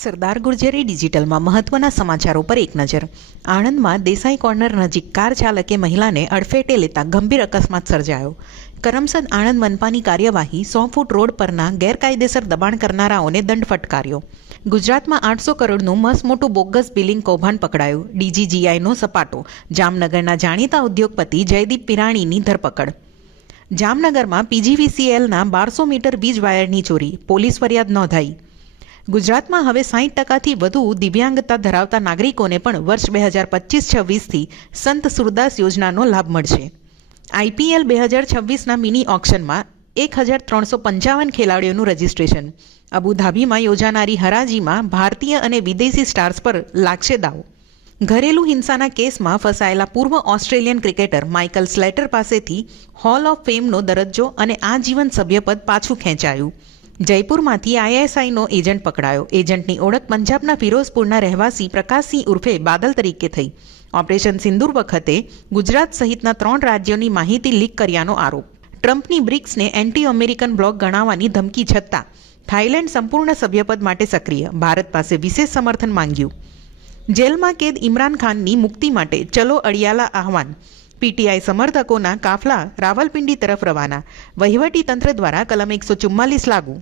સરદાર ગુર્જરી ડિજિટલમાં મહત્વના સમાચારો પર એક નજર. આણંદમાં દેસાઈ કોર્નર નજીક કાર ચાલકે મહિલાને અડફેટે લેતા ગંભીર અકસ્માત સર્જાયો. કરમસદ આણંદ મનપાની કાર્યવાહી 100 ફૂટ રોડ પરના ગેરકાયદેસર દબાણ કરનારાઓને દંડ ફટકાર્યો. ગુજરાતમાં 800 કરોડનું મસમોટું બોગસ બિલિંગ કૌભાંડ પકડાયું. ડીજીજીઆઈનો સપાટો. જામનગરના જાણીતા ઉદ્યોગપતિ જયદીપ પિરાણીની ધરપકડ. જામનગરમાં પીજીવીસીએલના 1200 મીટર વીજ વાયરની ચોરી. પોલીસ ફરિયાદ નોંધાઈ. ગુજરાતમાં હવે 60%થી વધુ દિવ્યાંગતા ધરાવતા નાગરિકોને પણ વર્ષ 2025-26થી સંત સુરદાસ યોજનાનો લાભ મળશે. આઈપીએલ 2026ના મિની ઓક્શનમાં 1355 ખેલાડીઓનું રજિસ્ટ્રેશન. અબુધાબીમાં યોજાનારી હરાજીમાં ભારતીય અને વિદેશી સ્ટાર્સ પર લાગશે દાવ. ઘરેલું હિંસાના કેસમાં ફસાયેલા પૂર્વ ઓસ્ટ્રેલિયન ક્રિકેટર માઇકલ સ્લેટર પાસેથી હોલ ઓફ ફેમનો દરજ્જો અને આજીવન સભ્યપદ પાછું ખેંચાયું. જયપુરમાંથી આઈએસઆઈનો એજન્ટ પકડાયો. એજન્ટની ઓળખ પંજાબના ફિરોઝપુરના રહેવાસી પ્રકાશસિંહ ઉર્ફે બાદલ તરીકે થઈ. ઓપરેશન સિંદૂર વખતે ગુજરાત સહિતના 3 રાજ્યોની માહિતી લીક કર્યાનો આરોપ. ટ્રમ્પની બ્રિક્સને એન્ટી અમેરિકન બ્લોક ગણાવવાની ધમકી છતાં થાઇલેન્ડ સંપૂર્ણ સભ્યપદ માટે સક્રિય. ભારત પાસે વિશેષ સમર્થન માંગ્યું. જેલમાં કેદ ઇમરાન ખાનની મુક્તિ માટે ચલો અડિયાલા આહવાન. પીટીઆઈ સમર્થકોના કાફલા રાવલપિંડી તરફ રવાના. વહીવટી તંત્ર દ્વારા કલમ 144 લાગુ.